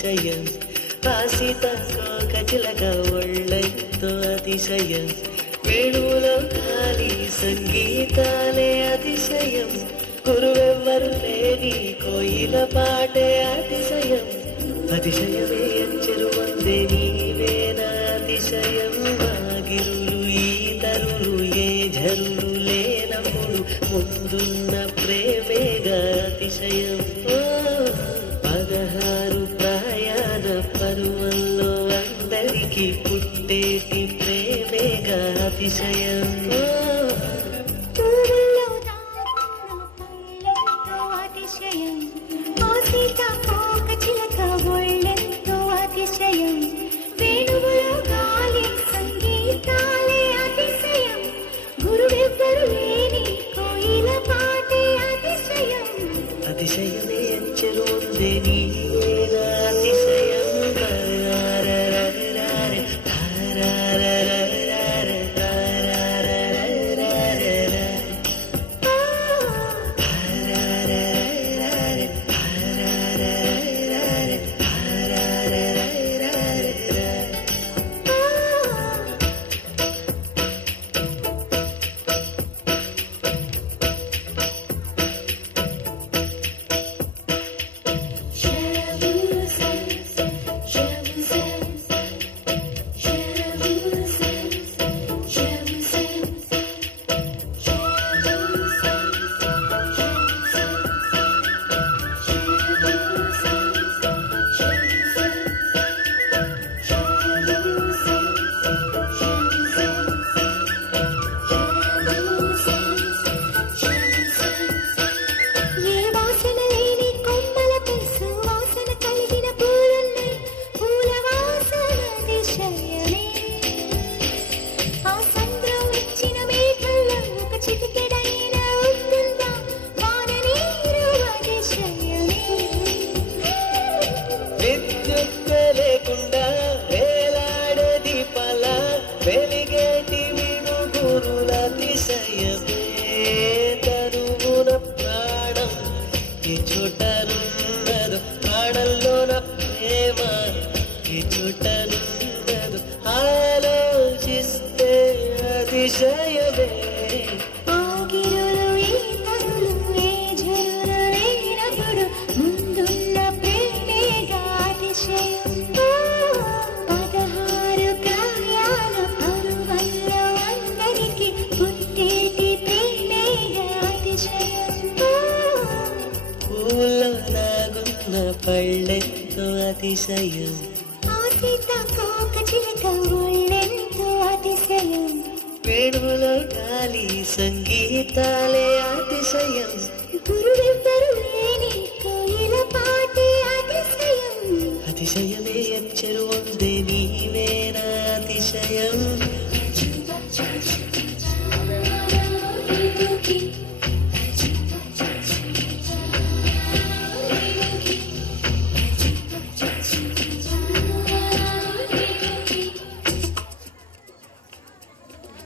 అతిశయం సీతాకోకచిలక ఒళ్ళెంతో అతిశయం వేణువులో గాలి సంగీతాలే అతిశయం గురువెవ్వరు లేని కోయిల పాటే అతిశయం అతిశయమే చెరువందే నీవేనా అతిశయం మాగిరులు ఈతరులు ఏ ఝరులు లేనప్పుడు ముందున్న ప్రేమేగా అతిశయం 16 ప్రయాణ పరువల్లో అందరికీ పుట్టేటి ప్రేమేగా అతిశయం వేణువులో గాలి సంగీతాలే అతిశయం గురువెవ్వరు లేని కోయిల పాటే అతిశయం అతిశయమే చెరువుందే నీవేనా అతిశయం లేకుండా వేలాడే దీపాల వెలిగేటి వినుగురుల అతిశయమే తరువున ప్రాణం ఈ చోటనున్నదు ప్రాణంలోన ప్రేమ ఈ చోటనున్నదు ఆలోచిస్తే అతిశయమే పళ్ళెంతో అతిశయం వేణువులో గాలి సంగీతాలే అతిశయం గురువెవ్వరు లేని కోయిల పాటే అతిశయం అతిశయమే చెరువుందే నీవేనా అతిశయం